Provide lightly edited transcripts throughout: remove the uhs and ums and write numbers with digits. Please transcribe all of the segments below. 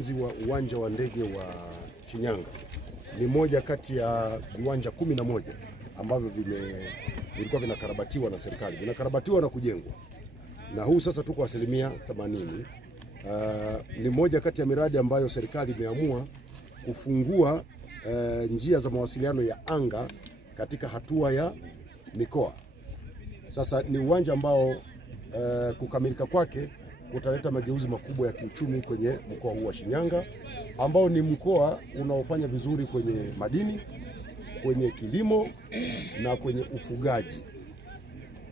Wa uwanja wa ndege wa Shinyanga ni moja kati ya viwanja 11 ambavyo vilikuwa vinakarabatiwa na serikali, vinakarabatiwa na kujengwa, na huu sasa tuko asilimia 80. Ni moja kati ya miradi ambayo serikali imeamua kufungua njia za mawasiliano ya anga katika hatua ya mikoa. Sasa ni uwanja ambao kukamilika kwake kutaleta mageuzi makubwa ya kiuchumi kwenye mkoa huu wa Shinyanga, ambao ni mkoa unaofanya vizuri kwenye madini, kwenye kilimo na kwenye ufugaji.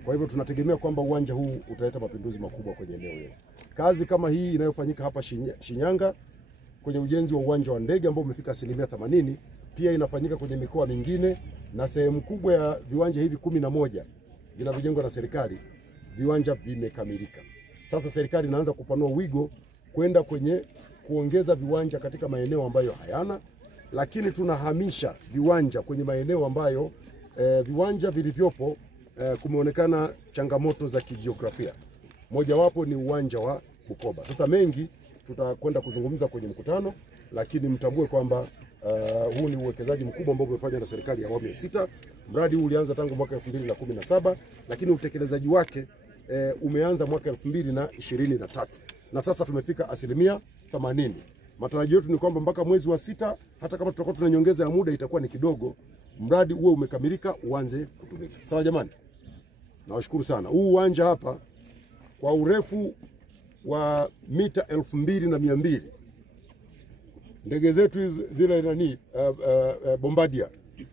Kwa hivyo tunategemea kwamba uwanja huu utaleta mapinduzi makubwa kwenye eneo hilo. Kazi kama hii inayofanyika hapa Shinyanga kwenye ujenzi wa uwanja wa ndege ambao umefika asilimia 80 pia inafanyika kwenye mikoa mingine, na sehemu kubwa ya viwanja hivi 11 vinavyojengwa na serikali, viwanja vimekamilika. Sasa serikali inaanza kupanua wigo kwenda kwenye kuongeza viwanja katika maeneo ambayo hayana, lakini tunahamisha viwanja kwenye maeneo ambayo viwanja vilivyopo kumeonekana changamoto za kijiografia. Mojawapo ni uwanja wa Bukoba. Sasa mengi tutakwenda kuzungumza kwenye mkutano, lakini mtambue kwamba huu ni uwekezaji mkubwa ambao umefanywa na serikali ya awamu ya 6. Mradi huu ulianza tangu mwaka 2017, lakini utekelezaji wake umeanza mwaka 2023 na sasa tumefika asilimia 80. Matarajio yetu ni kwamba mpaka mwezi wa 6, hata kama tutakuwa tuna nyongeza ya muda itakuwa ni kidogo, mradi huo umekamilika uanze kutumika. Sawa jamani? Nawashukuru sana. Huu uwanja hapa kwa urefu wa mita 2200, ndege zetu zile Bombardier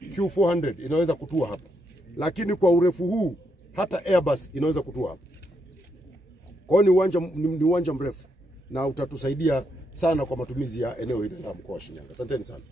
Q400 inaweza kutua hapa, lakini kwa urefu huu hata Airbus inaweza kutua hapa. Kwa hiyo ni uwanja mrefu na utatusaidia sana kwa matumizi ya eneo hili la mkoa wa Shinyanga. Asanteni sana.